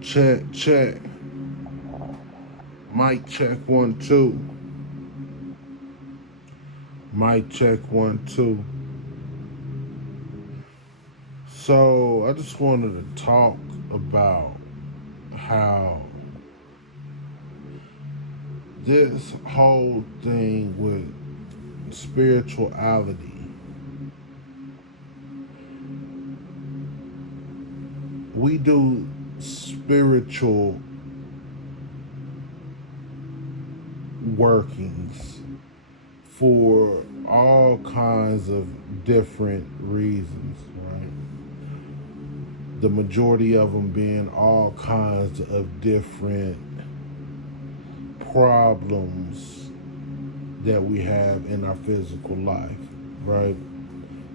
Check, check. Mic check 1 2. Mic check 1 2. So I just wanted to talk about how this whole thing with spirituality, we do spiritual workings for all kinds of different reasons, right? The majority of them being all kinds of different problems that we have in our physical life, right?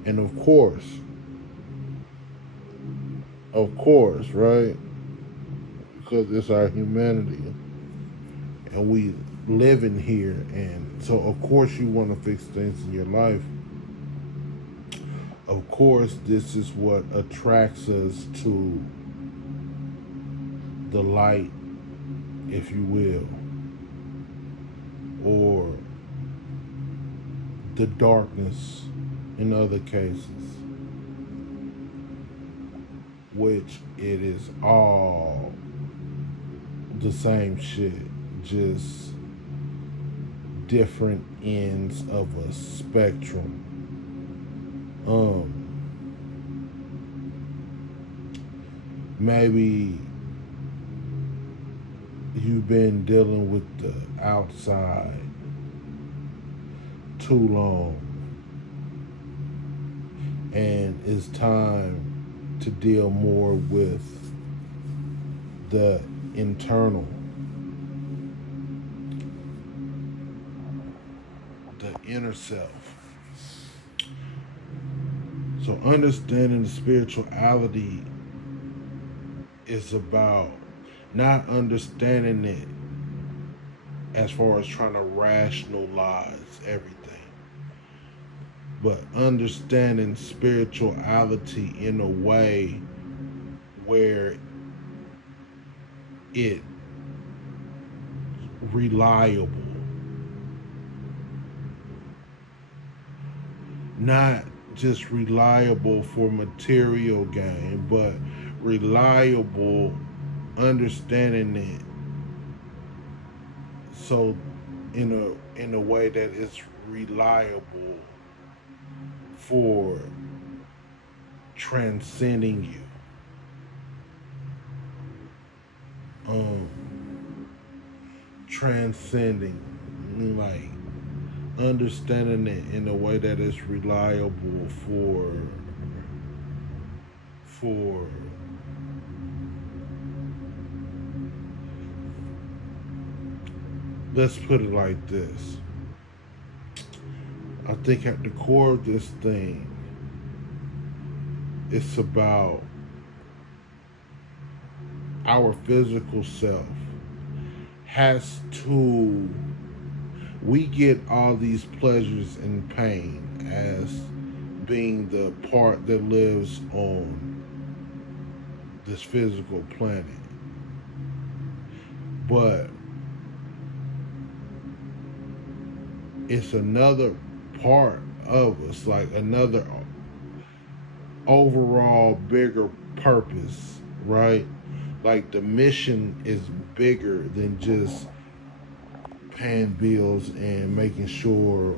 And of course, right? Because it's our humanity and we live in here, and so of course you want to fix things in your life. Of course, this is what attracts us to the light, if you will, or the darkness in other cases, which it is all the same shit, just different ends of a spectrum. Um, Maybe you've been dealing with the outside too long, and it's time to deal more with the internal, the inner self. So understanding the spirituality is about not understanding it as far as trying to rationalize everything, but understanding spirituality in a way where it reliable, not just reliable for material gain, but reliable, understanding it so in a way that it's reliable for transcending you. Um, Transcending, like understanding it in a way that is reliable for let's put it like this. I think at the core of this thing, it's about our physical self has to, we get all these pleasures and pain as being the part that lives on this physical planet. But it's another part of us, like another overall bigger purpose, right? Like the mission is bigger than just paying bills and making sure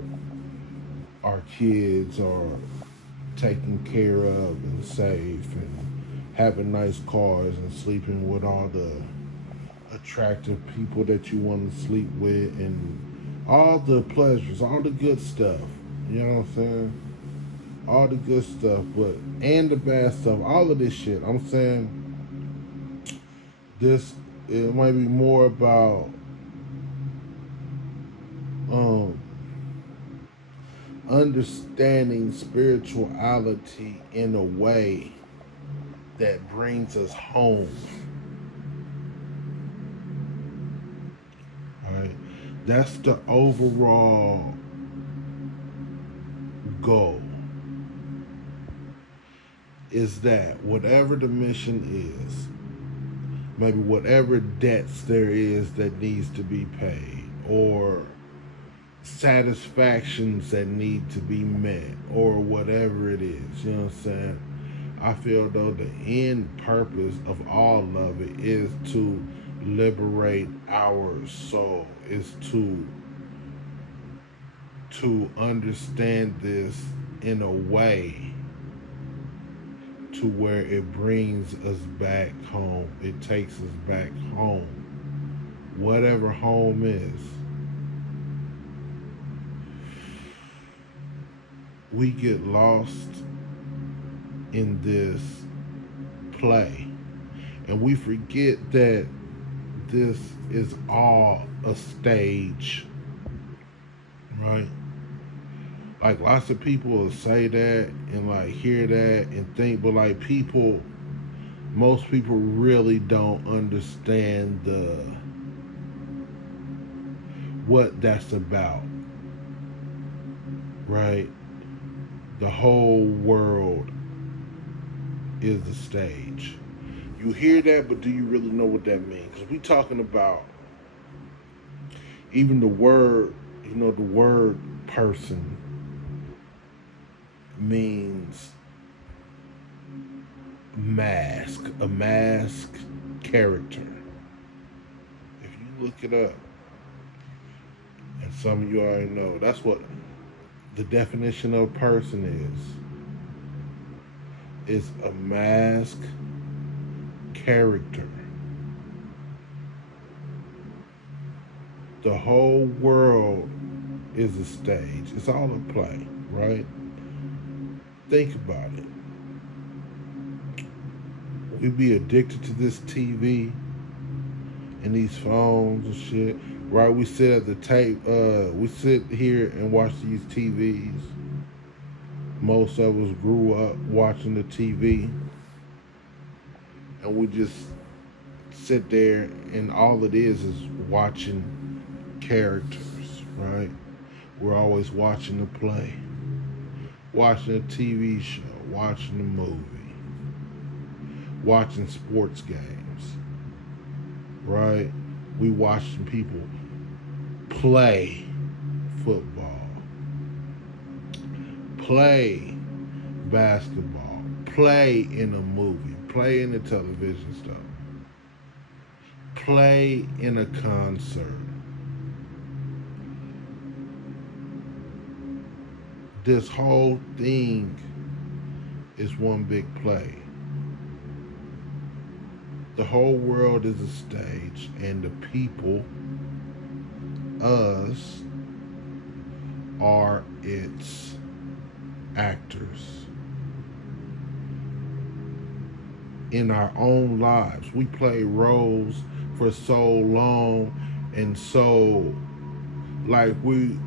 our kids are taken care of and safe and having nice cars and sleeping with all the attractive people that you want to sleep with and all the pleasures, all the good stuff. You know what I'm saying? All the good stuff, but and the bad stuff, all of this shit. I'm saying this, it might be more about um understanding spirituality in a way that brings us home. Right? That's the overall goal. Is that whatever the mission is, maybe whatever debts there is that needs to be paid, or satisfactions that need to be met, or whatever it is. You know what I'm saying? I feel though the end purpose of all of it is to liberate our soul, is to understand this in a way to where it brings us back home. It takes us back home. Whatever home is. We get lost in this play. And we forget that this is all a stage, right? Like lots of people will say that and like hear that and think, but like most people really don't understand the what that's about, right? The whole world is the stage. You hear that, but do you really know what that means? Because we talking about even the word, the word person means mask, a mask character. If you look it up, and some of you already know, that's what the definition of person is. It's a mask character. The whole world is a stage. It's all a play, right? Think about it. We be addicted to this TV and these phones and shit, right? We sit at the tape. We sit here and watch these TVs. Most of us grew up watching the TV, and we just sit there, and all it is watching characters, right? We're always watching the play, watching a TV show, watching a movie, watching sports games, right? We watching people play football, play basketball, play in a movie, play in a television stuff, play in a concert. This whole thing is one big play. The whole world is a stage, and the people, us, are its actors. In our own lives, we play roles for so long, and so like we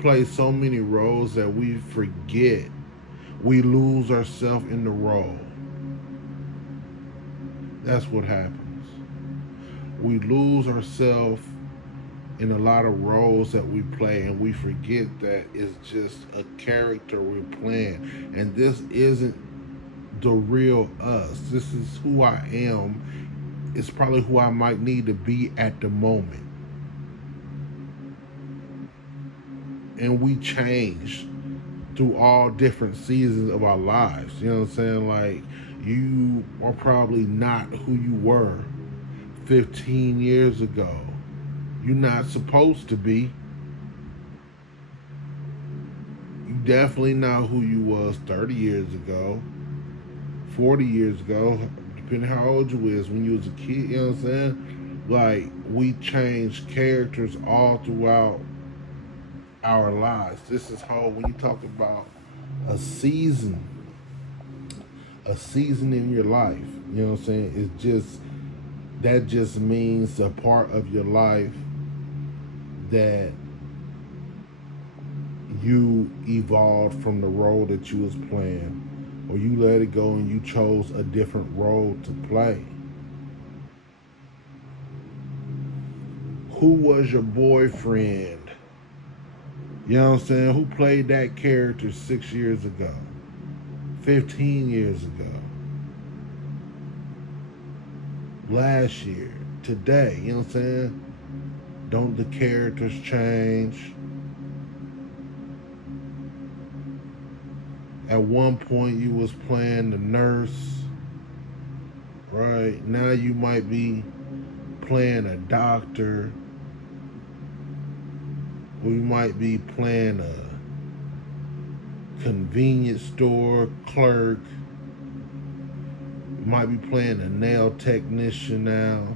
play so many roles that we forget. We lose ourselves in the role. That's what happens. We lose ourselves in a lot of roles that we play, and we forget that it's just a character we're playing. And this isn't the real us. This is who I am. It's probably who I might need to be at the moment. And we change through all different seasons of our lives. You know what I'm saying? Like, you are probably not who you were 15 years ago. You're not supposed to be. You definitely not who you was 30 years ago, 40 years ago, depending how old you is when you was a kid. You know what I'm saying? Like, we change characters all throughout our lives. This is how, when you talk about a season in your life, you know what I'm saying? It's just, that just means a part of your life that you evolved from the role that you was playing, or you let it go and you chose a different role to play. Who was your boyfriend? You know what I'm saying? Who played that character 6 years ago, 15 years ago? last year, today. You know what I'm saying? Don't the characters change? At one point, you was playing the nurse, right? Now you might be playing a doctor, or you might be playing a convenience store clerk. You might be playing a nail technician now.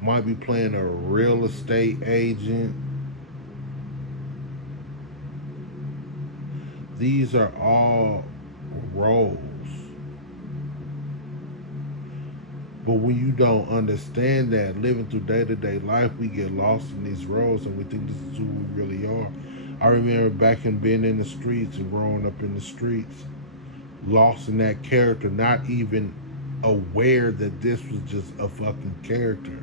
Might be playing a real estate agent. These are all roles. But when you don't understand that, living through day-to-day life, we get lost in these roles and we think this is who we really are. I remember back in being in the streets and growing up in the streets, lost in that character, not even aware that this was just a fucking character.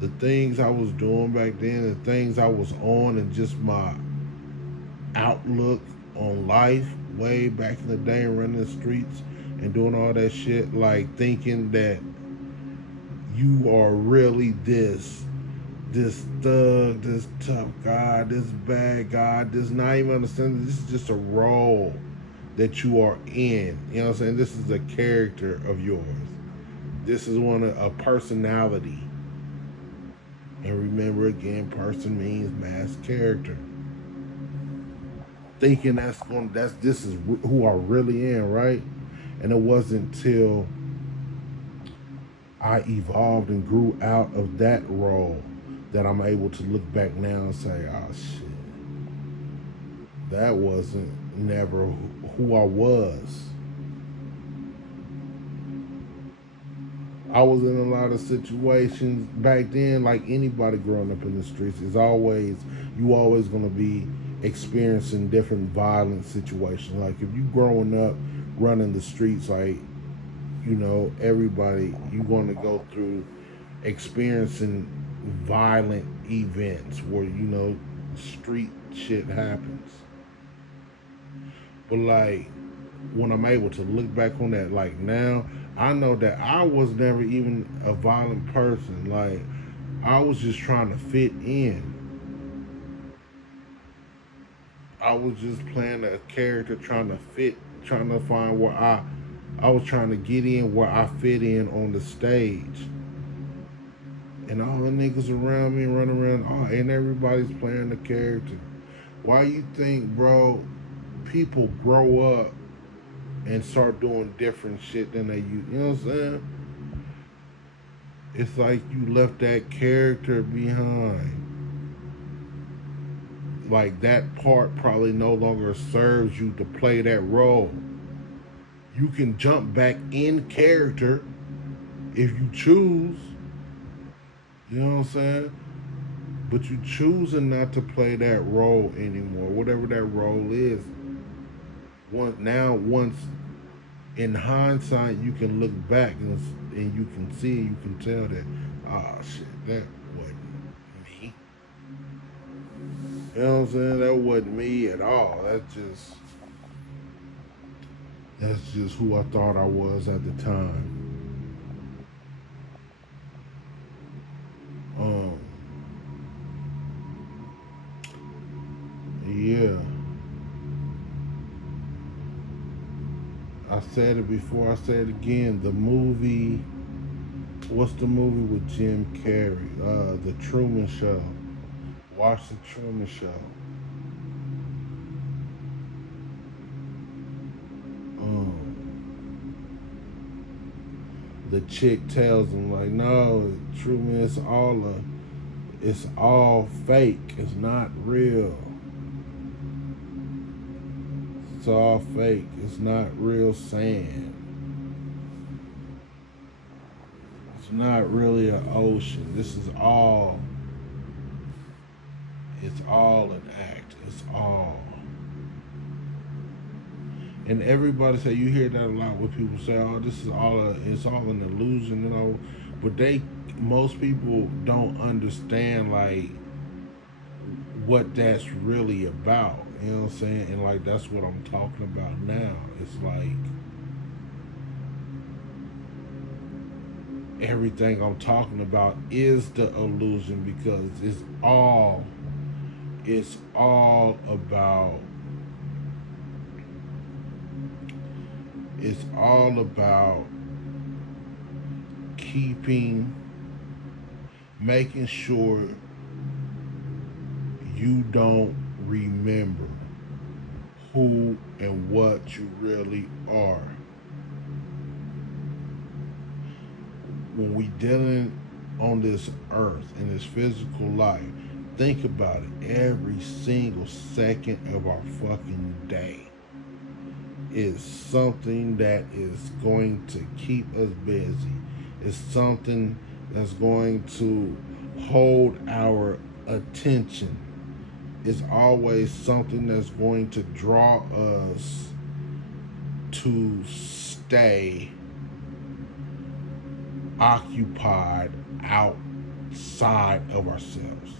The things I was doing back then, the things I was on, and just my outlook on life way back in the day, running the streets and doing all that shit, like thinking that you are really this thug, this tough guy, this bad guy, this not even understanding this is just a role that you are in. You know what I'm saying? This is a character of yours. This is a personality. And remember again, person means mass character. Thinking this is who I really am, right? And it wasn't until I evolved and grew out of that role that I'm able to look back now and say, oh shit, that wasn't never who I was. I was in a lot of situations back then, like anybody growing up in the streets, you always gonna be experiencing different violent situations. Like if you growing up running the streets, like, you know, everybody, you gonna go through experiencing violent events where, you know, street shit happens. But like when I'm able to look back on that, like now, I know that I was never even a violent person. Like I was just trying to fit in. I was just playing a character, trying to fit, trying to find where I was trying to get in where I fit in on the stage. And all the niggas around me running around, and everybody's playing the character. Why you think, bro, people grow up and start doing different shit than they used? You know what I'm saying? It's like you left that character behind. Like that part probably no longer serves you to play that role. You can jump back in character if you choose. You know what I'm saying? But you choosing not to play that role anymore, whatever that role is. Once in hindsight, you can look back and you can see, you can tell that, shit, that wasn't me. You know what I'm saying? That wasn't me at all. That's just who I thought I was at the time. Um, yeah. I said it before, I say it again. The movie, what's the movie with Jim Carrey? The Truman Show. Watch the Truman Show. Um, the chick tells him like, no, Truman, it's all fake. It's not real. It's all fake. It's not real sand. It's not really an ocean. It's all an act. It's all. And everybody say, you hear that a lot when people say, oh, it's all an illusion, you know. But most people don't understand like what that's really about. You know what I'm saying? And like that's what I'm talking about now. It's like everything I'm talking about is the illusion because it's all about it's all about keeping making sure you don't remember who and what you really are. When we dealing on this earth in this physical life, think about it. Every single second of our fucking day is something that is going to keep us busy. It's something that's going to hold our attention. It's always something that's going to draw us to stay occupied outside of ourselves.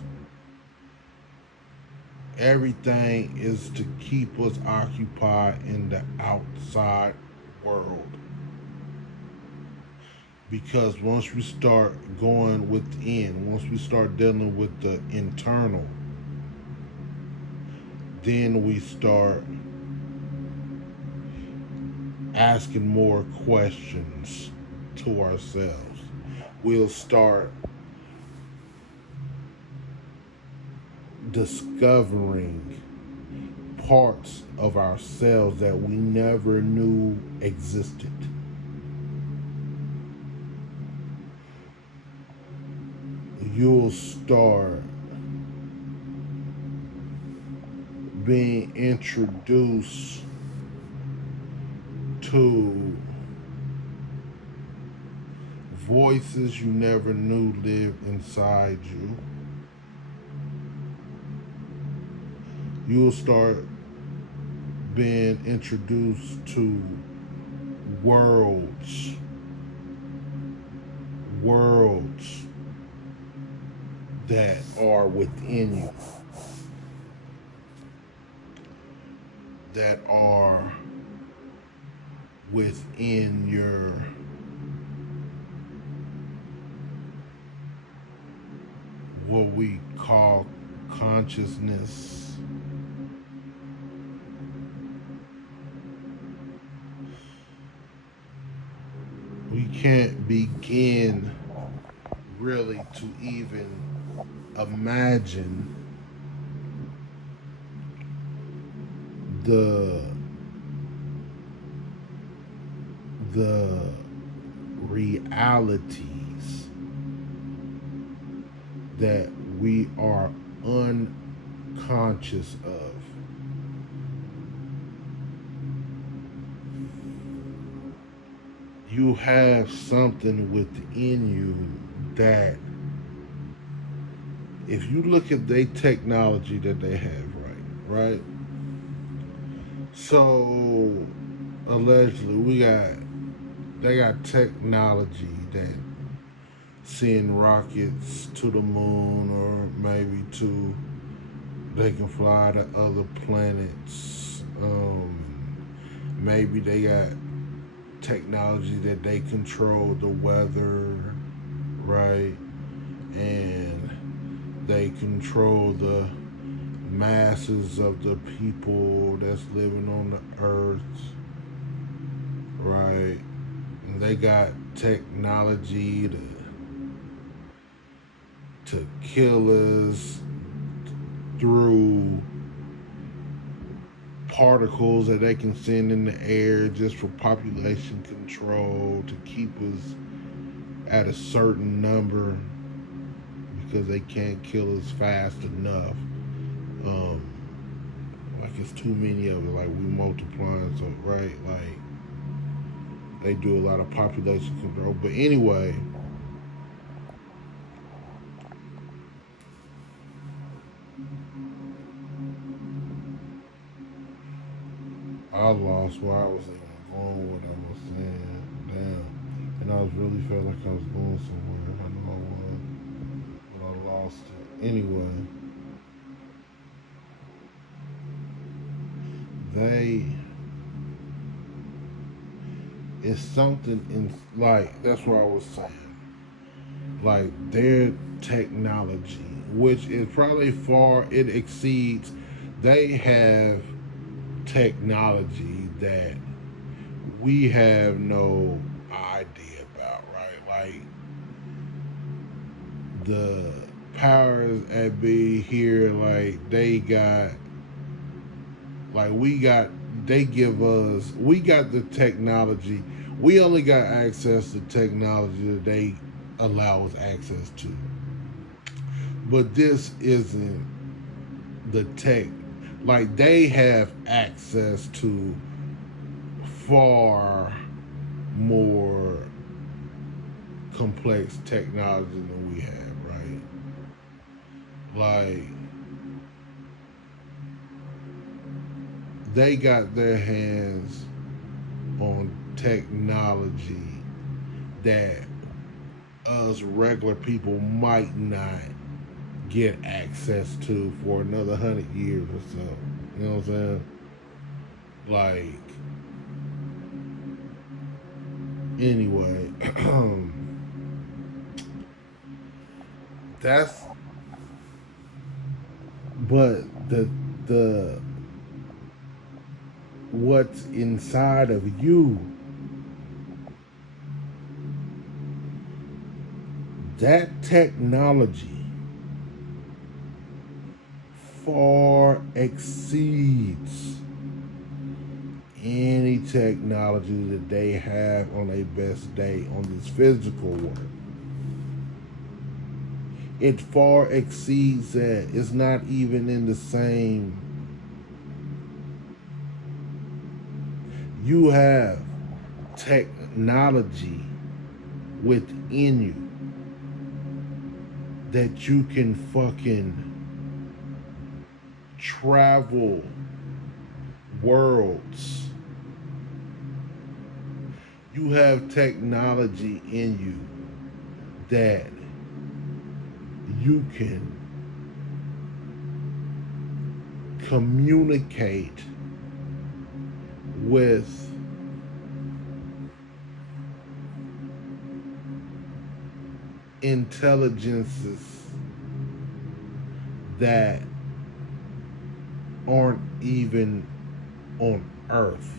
Everything is to keep us occupied in the outside world. Because once we start going within, once we start dealing with the internal, then we start asking more questions to ourselves. We'll start discovering parts of ourselves that we never knew existed. You'll start being introduced to voices you never knew lived inside you. You'll start being introduced to worlds, worlds that are within you, that are within your what we call consciousness. We can't begin really to even imagine the the realities that we are unconscious of. You have something within you that if you look at the technology that they have, right? So allegedly they got technology that send rockets to the moon or maybe to they can fly to other planets. Maybe they got technology that they control the weather, right? And they control the masses of the people that's living on the earth, right? And they got technology to kill us through particles that they can send in the air just for population control to keep us at a certain number because they can't kill us fast enough. Like it's too many of it. Like we multiplying, so right, like they do a lot of population control. But anyway, I lost where I was even going, what I was saying. Damn. And I was really felt like I was going somewhere. I know I was, but I lost it. Anyway, they it's something in, like, that's what I was saying. Like their technology, which is probably far, it exceeds. They have technology that we have no idea about, right? Like the powers that be here, like they got, like we got, they give us, we got the technology. We only got access to technology that they allow us access to. But this isn't the tech. Like they have access to far more complex technology than we have, right? Like they got their hands on technology that us regular people might not get access to for another 100 years or so. You know what I'm saying? Like, anyway, that's, but the what's inside of you, that technology far exceeds any technology that they have on their best day on this physical world. It far exceeds that. It's not even in the same. You have technology within you that you can fucking travel worlds. You have technology in you that you can communicate with intelligences that aren't even on Earth.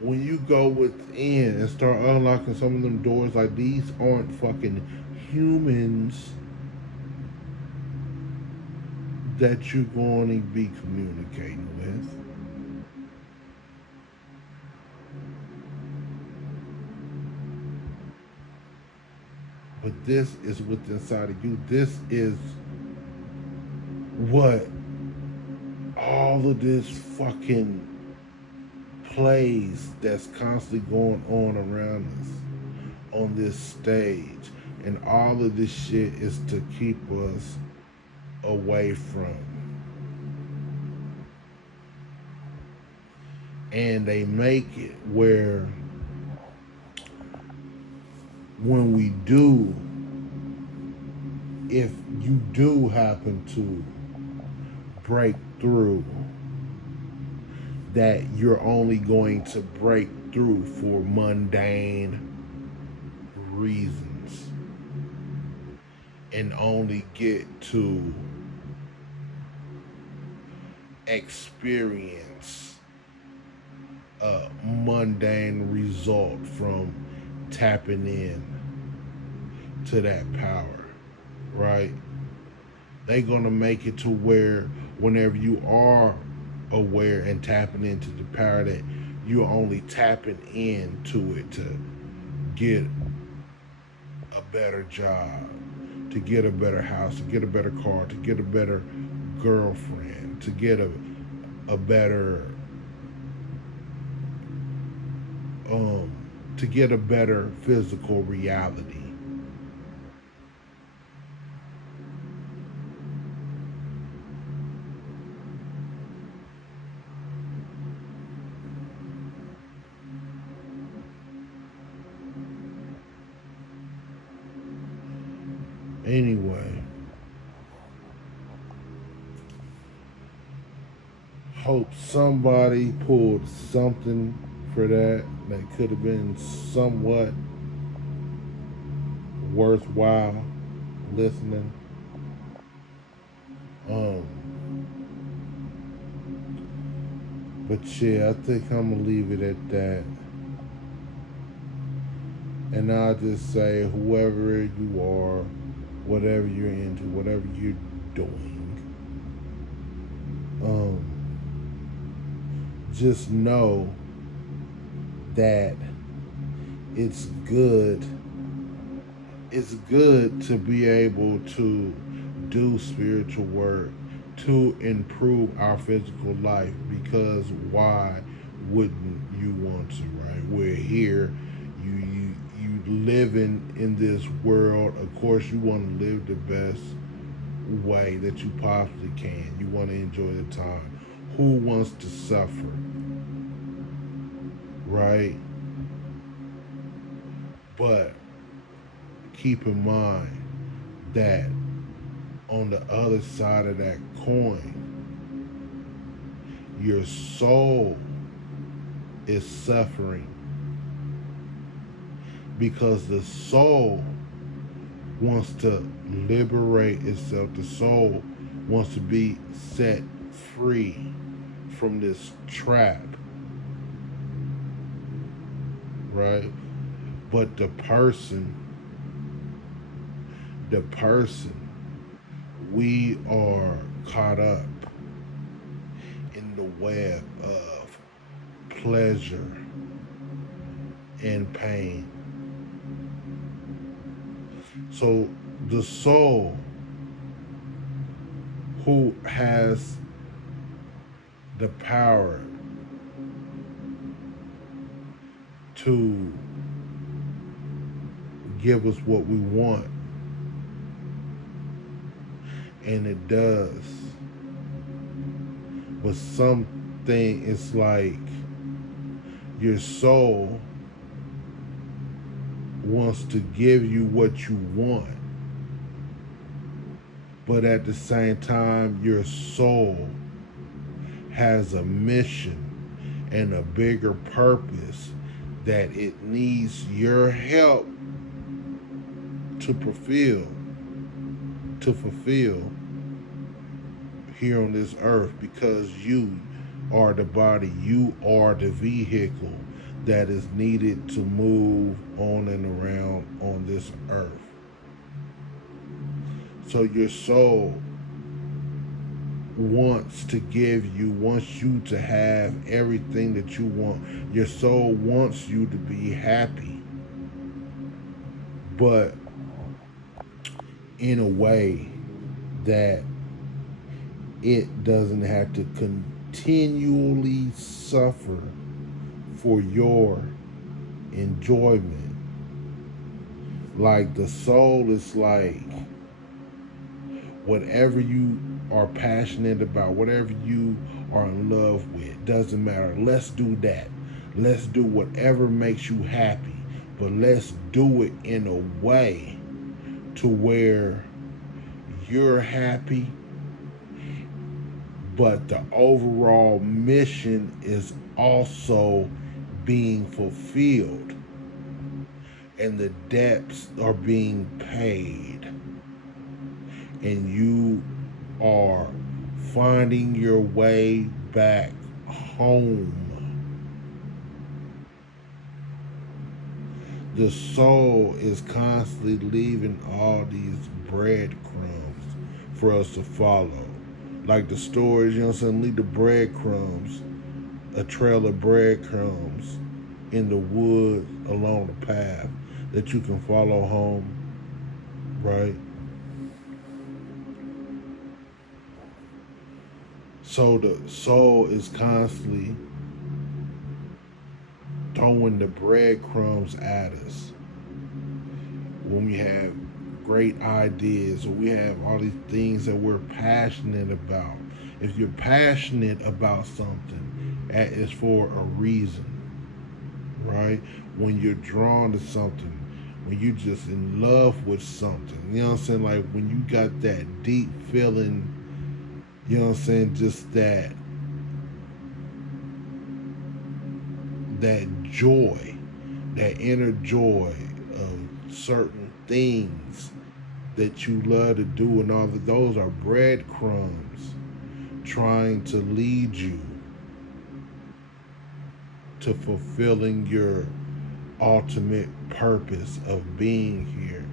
When you go within and start unlocking some of them doors, like these aren't fucking humans that you're going to be communicating with. But this is what's inside of you. This is what all of this fucking plays that's constantly going on around us on this stage. And all of this shit is to keep us away from. And they make it where when we do, if you do happen to break through, that you're only going to break through for mundane reasons and only get to experience a mundane result from tapping in to that power, right? They're gonna make it to where whenever you are aware and tapping into the power, that you're only tapping into it to get a better job, to get a better house, to get a better car, to get a better girlfriend, to get a better um to get a better physical reality. Anyway, hope somebody pulled something for that could have been somewhat worthwhile listening. Um, but yeah, I think I'm gonna leave it at that. And I'll just say, whoever you are, whatever you're into, whatever you're doing, um, just know that it's good. It's good to be able to do spiritual work to improve our physical life, because why wouldn't you want to, right? We're here. You living in this world. Of course, you want to live the best way that you possibly can. You want to enjoy the time. Who wants to suffer, right? But keep in mind that on the other side of that coin, your soul is suffering because the soul wants to liberate itself. The soul wants to be set free from this trap, right? But the person, we are caught up in the web of pleasure and pain. So the soul, who has the power to give us what we want, and it does, but something is like your soul wants to give you what you want, but at the same time, your soul has a mission and a bigger purpose that it needs your help to fulfill here on this earth, because you are the body, you are the vehicle that is needed to move on and around on this earth. So your soul wants you to have everything that you want. Your soul wants you to be happy, but in a way that it doesn't have to continually suffer for your enjoyment. Like the soul is like, whatever you are passionate about, whatever you are in love with, doesn't matter. Let's do that. Let's do whatever makes you happy, but let's do it in a way to where you're happy, but the overall mission is also being fulfilled and the debts are being paid, and you are finding your way back home. The soul is constantly leaving all these breadcrumbs for us to follow. Like the stories, you know what I'm saying? Leave the breadcrumbs, a trail of breadcrumbs in the woods along the path that you can follow home, right? So the soul is constantly throwing the breadcrumbs at us when we have great ideas, or we have all these things that we're passionate about. If you're passionate about something, it's for a reason, right? When you're drawn to something, when you just in love with something. You know what I'm saying? Like when you got that deep feeling, you know what I'm saying, just that joy, that inner joy of certain things that you love to do, and all of those are breadcrumbs trying to lead you to fulfilling your ultimate purpose of being here.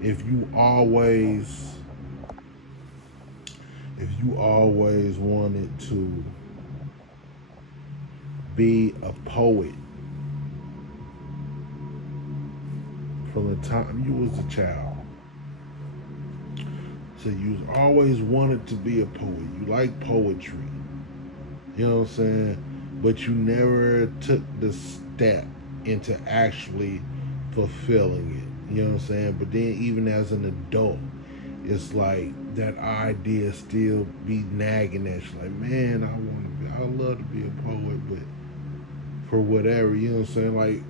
If you always if you always wanted to be a poet from the time you was a child, so you always wanted to be a poet, you like poetry, you know what I'm saying, but you never took the step into actually fulfilling it, you know what I'm saying, but then even as an adult, it's like that idea still be nagging at you, like, man, I love to be a poet, but for whatever, you know what I'm saying, like,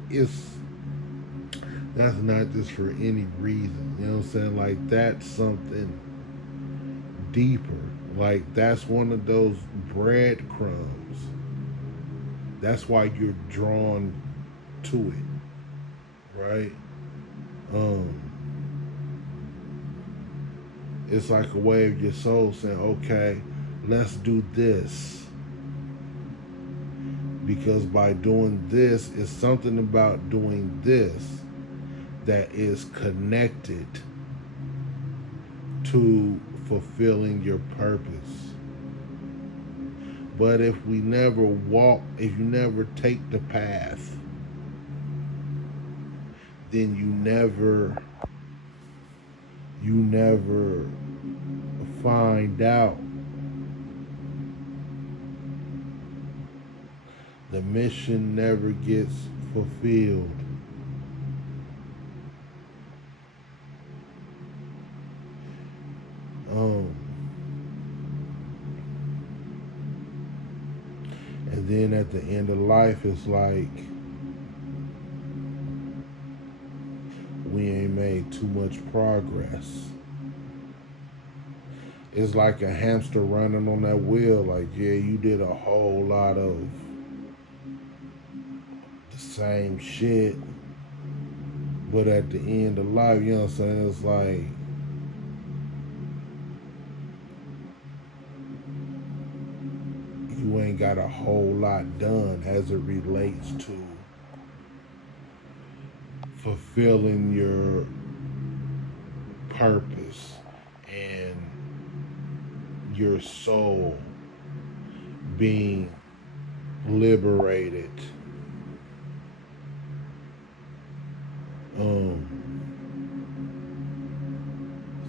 that's not just for any reason, you know what I'm saying, like, that's something deeper, like, that's one of those breadcrumbs, that's why you're drawn to it, right? um it's like a way of your soul saying, okay, let's do this, because by doing this, it's something about doing this that is connected to fulfilling your purpose. But if you never take the path, then you never find out. The mission never gets fulfilled. Um, and then at the end of life, it's like we ain't made too much progress. It's like a hamster running on that wheel. Like, yeah, you did a whole lot of the same shit, but at the end of life, you know what I'm saying? It's like you ain't got a whole lot done as it relates to fulfilling your purpose and your soul being liberated.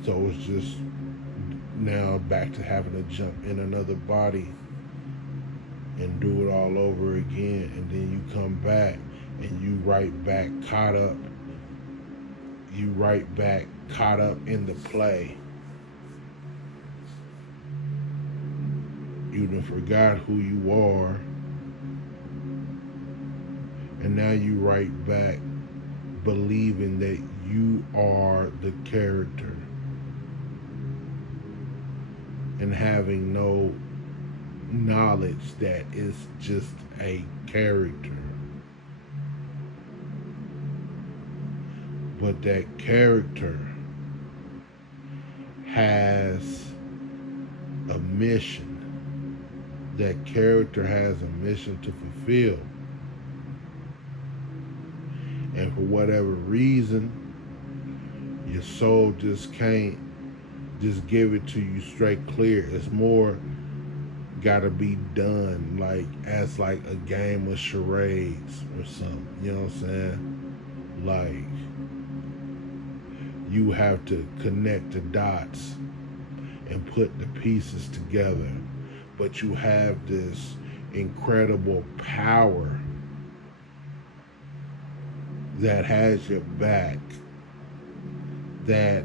So it's just now back to having to jump in another body and do it all over again, and then you come back and you right back caught up. You right back caught up in the play. You done forgot who you are, and now you right back believing that you are the character and having no knowledge that it's just a character. But that character has a mission. That character has a mission to fulfill. And for whatever reason, your soul just can't just give it to you straight clear. It's more gotta be done like as like a game of charades or something. You know what I'm saying? Like you have to connect the dots and put the pieces together. But you have this incredible power that has your back, that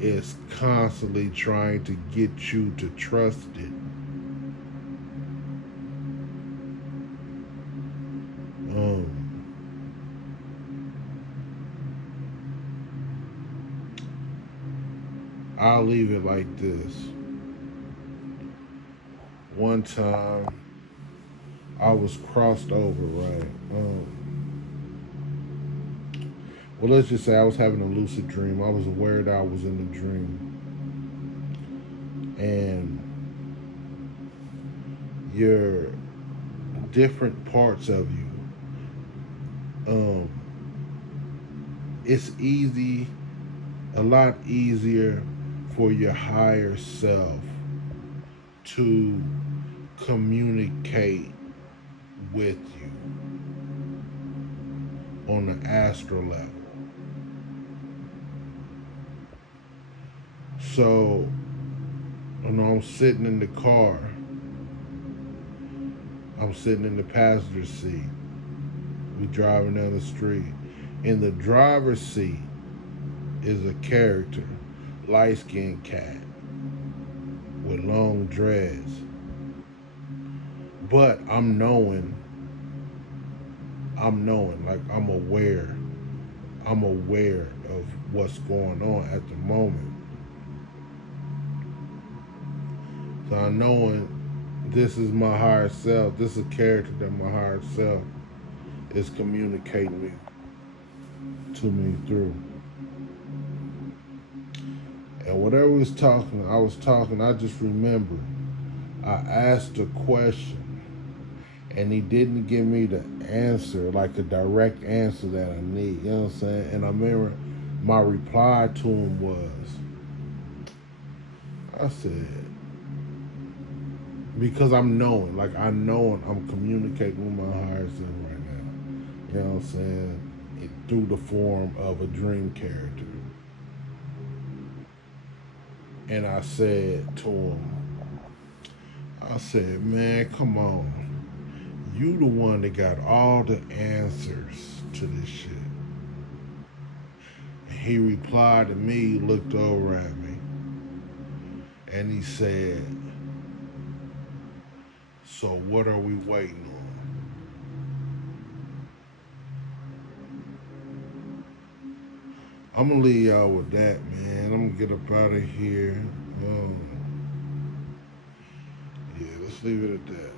is constantly trying to get you to trust it. I'll leave it like this. One time, I was crossed over, right? Well, let's just say I was having a lucid dream. I was aware that I was in a dream. And your different parts of you, um, it's a lot easier for your higher self to communicate with you on the astral level. So, I'm sitting in the car. I'm sitting in the passenger seat. We driving down the street. In the driver's seat is a character, light skinned cat with long dreads. But like I'm aware of what's going on at the moment. So I'm knowing this is my higher self. This is a character that my higher self is communicating to me through. And whatever I was talking, I just remember I asked a question and he didn't give me the answer, like a direct answer that I need. You know what I'm saying? And I remember my reply to him was, I said, because I know I'm communicating with my higher self right now. You know what I'm saying? Through the form of a dream character. And I said to him, I said, man, come on. You the one that got all the answers to this shit. And he replied to me, looked over at me, and he said, so what are we waiting on? I'm gonna leave y'all with that, man. I'm gonna get up out of here. Yeah, let's leave it at that.